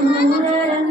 ചൂടൻ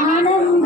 我们。